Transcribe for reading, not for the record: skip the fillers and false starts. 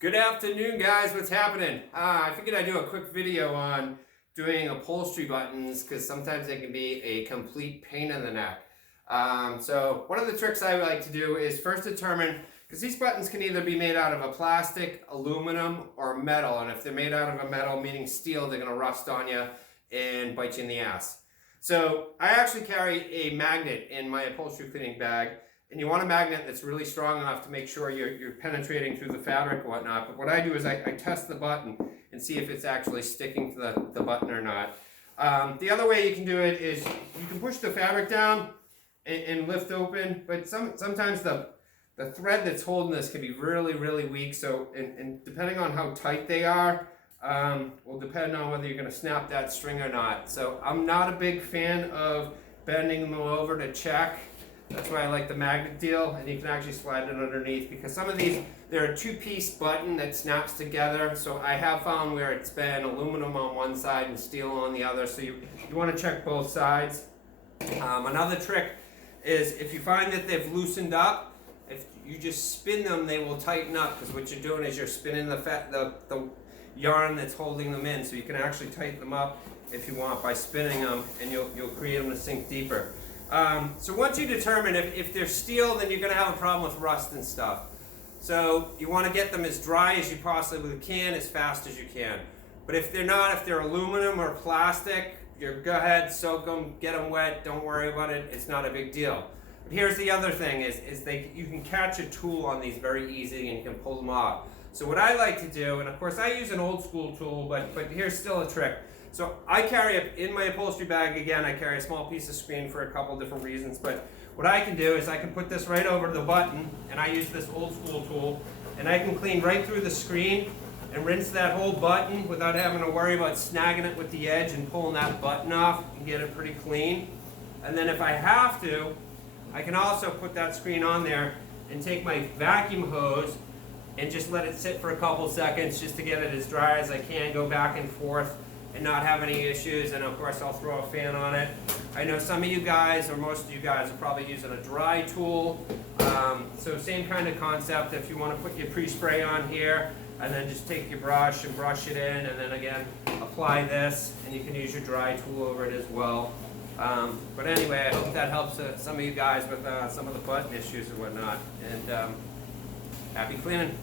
Good afternoon, guys. What's happening? I figured I'd do a quick video on doing upholstery buttons because sometimes they can be a complete pain in the neck. So one of the tricks I like to do is first determine, because these buttons can either be made out of a plastic, aluminum, or metal. And if they're made out of a metal, meaning steel, they're going to rust on you and bite you in the ass. So I actually carry a magnet in my upholstery cleaning bag. And you want a magnet that's really strong enough to make sure you're penetrating through the fabric and whatnot. But what I do is I test the button and see if it's actually sticking to the button or not. The other way you can do it is you can push the fabric down and lift open. But sometimes the thread that's holding this can be really, really weak. So and depending on how tight they are, will depend on whether you're going to snap that string or not. So I'm not a big fan of bending them over to check. That's why I like the magnet deal, and you can actually slide it underneath, because some of these, they're a two-piece button that snaps together. So I have found where it's been aluminum on one side and steel on the other, so you want to check both sides. Another trick is if you find that they've loosened up, if you just spin them, they will tighten up, because what you're doing is you're spinning the yarn that's holding them in, so you can actually tighten them up if you want by spinning them, and you'll create them to sink deeper. So once you determine if they're steel, then you're going to have a problem with rust and stuff. So you want to get them as dry as you possibly can, as fast as you can. But if they're not, if they're aluminum or plastic, go ahead, soak them, get them wet, don't worry about it, it's not a big deal. But here's the other thing, is you can catch a tool on these very easy and you can pull them off. So what I like to do, and of course I use an old school tool, but here's still a trick. So I carry in my upholstery bag, again, I carry a small piece of screen for a couple different reasons, but what I can do is I can put this right over the button, and I use this old school tool, and I can clean right through the screen and rinse that whole button without having to worry about snagging it with the edge and pulling that button off and get it pretty clean. And then if I have to, I can also put that screen on there and take my vacuum hose and just let it sit for a couple seconds just to get it as dry as I can, go back and forth and not have any issues. And of course I'll throw a fan on it. I know some of you guys, or most of you guys, are probably using a dry tool. So same kind of concept. If you want to put your pre-spray on here and then just take your brush and brush it in, and then again apply this, and you can use your dry tool over it as well. But anyway, I hope that helps some of you guys with some of the button issues and whatnot. And happy cleaning.